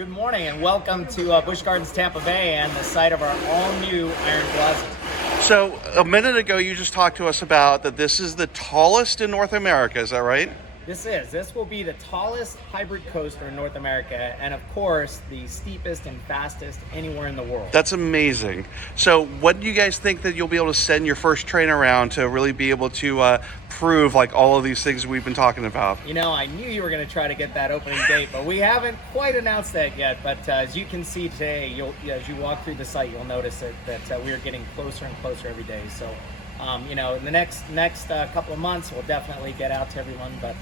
Good morning and welcome to Busch Gardens, Tampa Bay and the site of our all-new Iron Gwazi. So a minute ago you just talked to us about that this is the tallest in North America, is that right? This will be the tallest hybrid coaster in North America and of course the steepest and fastest anywhere in the world. That's amazing. So when do you guys think that you'll be able to send your first train around to really be able to prove like all of these things we've been talking about? You know, I knew you were going to try to get that opening date, but we haven't quite announced that yet. But as you can see today, as you walk through the site, you'll notice that we are getting closer and closer every day. So, you know, in the next couple of months, we'll definitely get out to everyone. But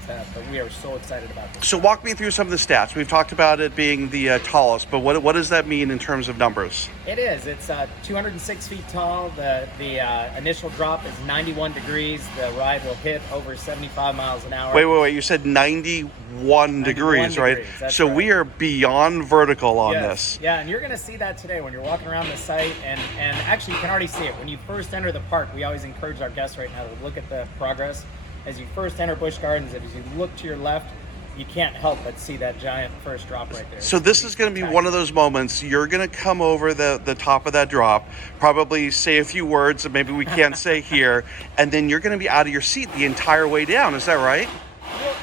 we are so excited about this. So walk me through some of the stats. We've talked about it being the tallest, but what does that mean in terms of numbers? It is. It's 206 feet tall. The initial drop is 91 degrees. The ride will hit over 75 miles an hour. Wait. You said 91 degrees, right? So right. We are beyond vertical on this. Yeah, and you're going to see that today when you're walking around the site. And actually, you can already see it. When you first enter the park, we always encourage our guests right now to look at the progress. As you first enter Busch Gardens, as you look to your left, you can't help but see that giant first drop right there. So this is going to be one of those moments. You're going to come over the top of that drop, probably say a few words that maybe we can't say here, and then you're going to be out of your seat the entire way down. Is that right?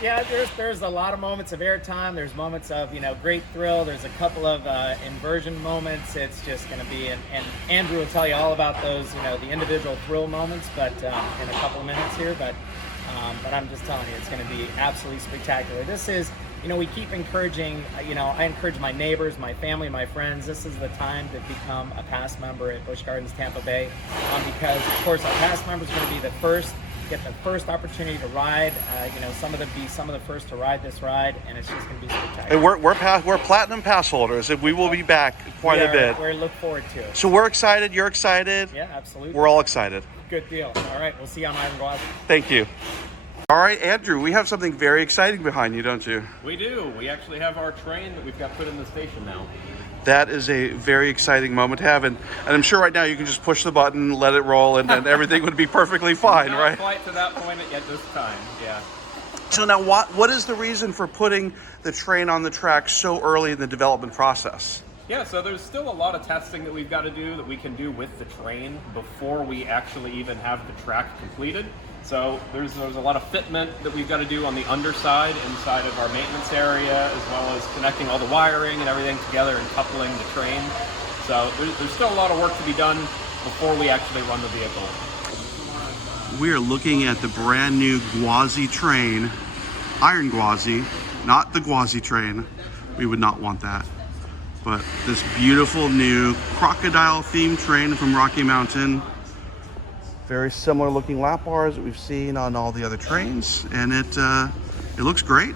Yeah, there's a lot of moments of airtime. There's moments of, you know, great thrill. There's a couple of inversion moments. It's just going to be, and Andrew will tell you all about those, you know, the individual thrill moments, but in a couple of minutes here. But I'm just telling you, it's going to be absolutely spectacular. This is, you know, we keep encouraging, you know, I encourage my neighbors, my family, my friends. This is the time to become a past member at Busch Gardens Tampa Bay, because of course our past members are going to be the first. Get the first opportunity to ride. You know, some of the first to ride this ride, and it's just going to be spectacular. And we're platinum pass holders, and we will be back quite a bit. We look forward to it. So we're excited. You're excited. Yeah, absolutely. We're all excited. Good deal. All right, we'll see you on Iron Gwazi. Thank you. All right, Andrew, we have something very exciting behind you, don't you? We do. We actually have our train that we've got put in the station now. That is a very exciting moment to have, and I'm sure right now you can just push the button, let it roll, and everything would be perfectly fine, Not right? quite to that point at this time, yeah. So now what is the reason for putting the train on the track so early in the development process? Yeah, so there's still a lot of testing that we've got to do that we can do with the train before we actually even have the track completed. So there's a lot of fitment that we've got to do on the underside, inside of our maintenance area, as well as connecting all the wiring and everything together and coupling the train. So there's still a lot of work to be done before we actually run the vehicle. We are looking at the brand new Gwazi train, Iron Gwazi, not the Gwazi train. We would not want that. But this beautiful new crocodile themed train from Rocky Mountain. Very similar looking lap bars that we've seen on all the other trains, and it looks great.